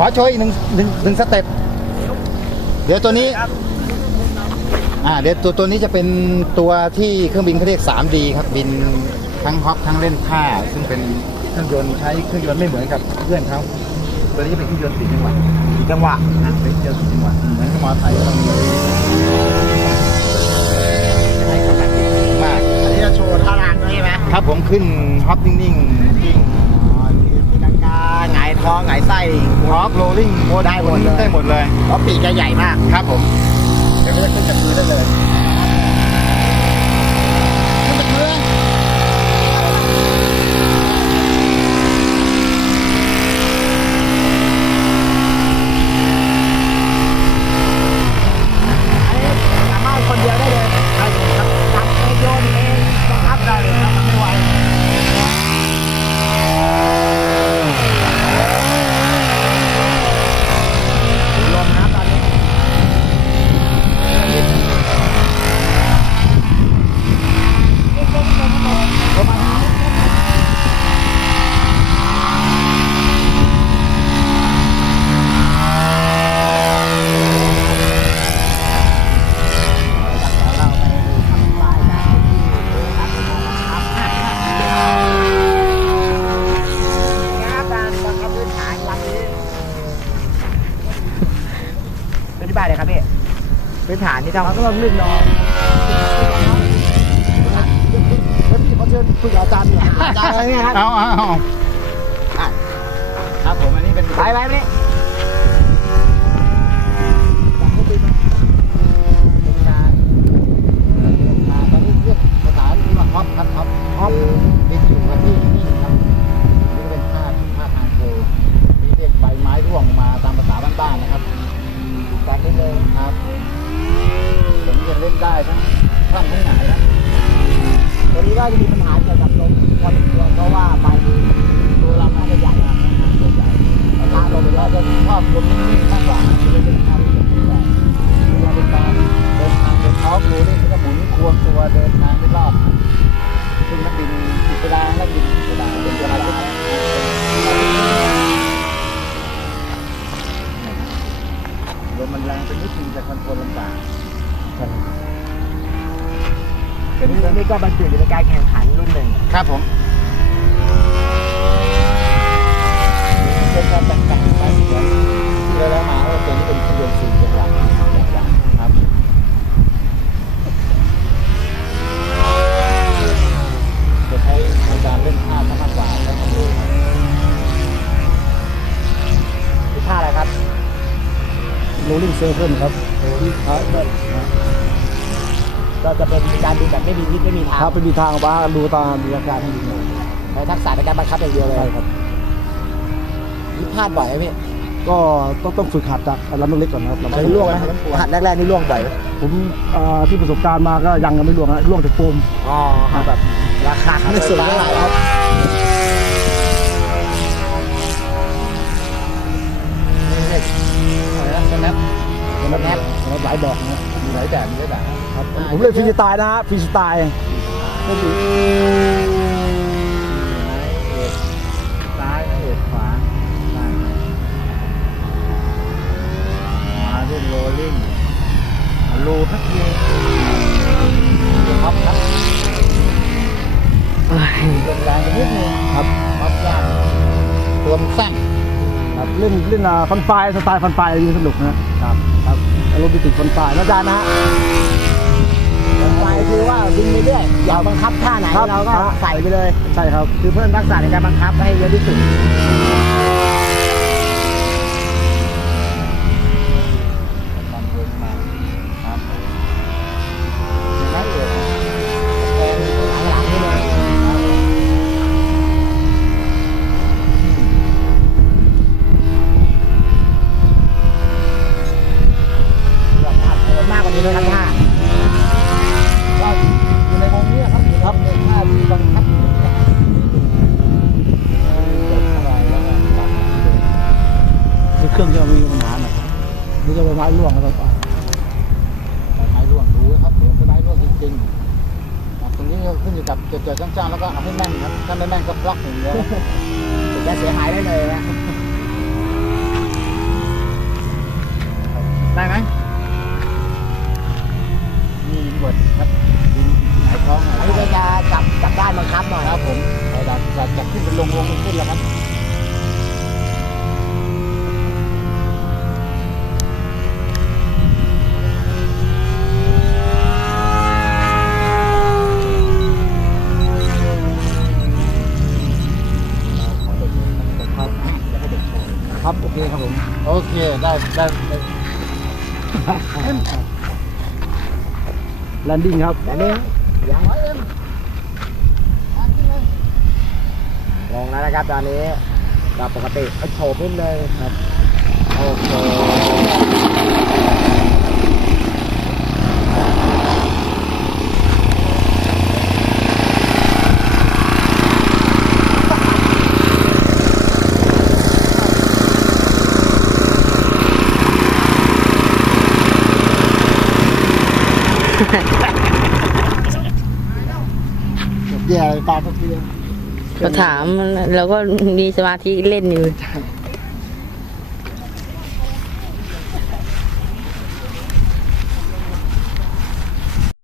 ขอโชว์อีกหนึ่งหนึ่งหนึ่งสเต็ปเดี๋ยวตัวนี้อ่าเดี๋ยวตัวตัวนี้จะเป็นตัวที่เครื่องบินเขาเรียก 3D ครับบินทั้งฮอปทั้งเล่นท่าซึ่งเป็นเครื่องยนต์ใช้เครื่องยนต์ไม่เหมือนกับเพื่อนเขาตัวนี้จะเป็นเครื่องยนต์สี่จังหวะกี่จังหวะนะเป็นเครื่องยนต์สี่จังหวะเหมือนกับมอเตอร์ไซค์ต้องมีให้กำลังมากอันนี้จะโชว์ท่ารางด้วยใช่ไหมครับผมขึ้นฮอปนิ่งๆนิ่งอ๋อมีลัง กาหงายท้องหงายไส้ฮอปโรลลิ่งโอ้ได้หมดเลยได้หมดเลยเพราะปีกแกใหญ่มากครับผม เดี๋ยวก็จะขึ้นจากมือได้เลยขึ้นจากมือ สามารถคนเดียวได้เลยใครทำทำเองโยนเองบังคับได้เลยครับมันไม่ไหวลมนะตอนนี้เราไปทำลายกันนะครับการบังคับพื้นฐานลำนี้อ ธิบายเลยครับพี่พื้นฐานนี่ต้องก็ต้องลื่นนอนแล้วพี่เขาเชิญคุยกับอาจารย์เนี่ยอาจารย์อะไรเนี่ยครับเอาเอาเอาอะครับผมอันนี้เป็นไปไปนี่เป็นการอ่าตอนนี้เรียกภาษาที่ว่าฮอปครับฮอปฮอปบินอยู่กับที่นิ่งครับนี่ก็เป็นท่าท่าทางโชว์นี่เรียกใบไม้ร่วงมาตามภาษาบ้านๆนะครับการเล่นเลยครับผมจะเล่นได้ทั้งทั้งทั้งหงายนะ ตัวนี้ก็จะมีปัญหาเกับลมพอสมควรเพราะว่าใบตัวลำน่าจะใหญ่นะใหญ่ตาลมเราเราจะจะชอบลมนิ่งๆมากกว่าจะเป็นการที่แบบนี้เวลาเป็นการเดินทางเป็นท็อปรูนี่ก็หมุนควงตัวเดินทางไปรอบซึ่งนักบินอิสระนักบินอิสระเป็นเวลาที่ลมมันแรงเป็นนิดนึงแต่คอนโทรลลำบาก อันนี้นี่ก็บรรจุอยู่ในการแข่งขันรุ่นหนึ่งครับผมเป็นการแต่งแต่งไปเหมือนที่เราแล้วมาว่าตัวนี้เป็นเครื่องยนต์สี่จังหวะครับจะใช้ในการเล่นท่ามากกว่าใช้ความเร็วครับคือท่าอะไรครับโรลลิ่งเซอร์เคิลครับโรลลิ่งครับ ก็จะเป็นการบินแบบไม่มีพิษไม่มีทางครับไปมีทางบ้างดูตามดูอาการให้ดีหน่อยใช้ทักษะในการบังคับอย่างเดียวเลยใช่ครับ นี่พลาดบ่อยไหมพี่ก็ต้องต้องฝึกหัดจากลำเล็กก่อนครับเคยล่วงไหมหัดแรกๆนี่ล่วงบ่อยไหมผมที่ประสบการณ์มาก็ยังยังไม่ล่วงนะล่วงแต่โฟม อ๋อครับแบบราคาไม่สูงเท่าไหร่ครับอะไรนะสแนปสแนปสแนปหลายดอกนะมีหลายแบบมีหลายแบบครับ ผมเล่นฟรีสไตล์นะฮะฟรีสไตล์ก็คือซ้ายเอ็ดขวาซ้ายมาเล่นโรลลิ่งโลพักเดียวครับครับลงแรงไปนิดนึงครับครับยากตัวมันสั้นครับเล่นเล่นอ่าฟันไฟล์สไตล์ฟันไฟล์ยิงสนุกนะครับครับอารมณ์ติดฟันไฟล์นะอาจารย์นะฮะ ไปคือว่าบินไปเรื่อยอยากบังคับท่าไหนครับเราก็ครับใส่ไปเลย ใช่ครับ คือเพิ่มทักษะในการบังคับให้เยอะที่สุด ความเร็วมาครับเห็นไหมเอ่ยแทน หลังๆนี่เลย แบบอัดโหดมากกว่านี้เลยครับท่า ก็อยู่ในวงนี้ครับครับในท่าที่บังคับอยู่เนี่ยเกิดอะไรแล้วก็ตัดเลย คือเครื่องจะมีปัญหาหน่อย นี่จะใบไม้ร่วงนะครับใบไม้ร่วงรู้นะครับเดี๋ยวใบไม้ร่วงจริงๆครับตรงนี้ก็ขึ้นอยู่กับจุดๆจ้างๆแล้วก็เอาให้แม่นครับถ้าไม่แม่นก็บล็อกอย่างเดียวถึงจะเสียหายได้เลยนะได้ไหมนี่บทครับดินหายท้องหายอันท้นี้องก็จะจับจับด้านบังคับหน่อยครับผมเราดับจับจับขึ้นเป็นลงลงขึ้นแล้วครับครับ โอเคได้ได้ได้แลนดิ้งครับอันนี้ยังร้อยเอ็มมาขึ้นเลยลงแล้วนะครับตอนนี้แบบปกติก็โฉบขึ้นเลยครับ โอเค แย่ตาสักทีก็ถามแล้วก็มีสมาธิเล่นอยู่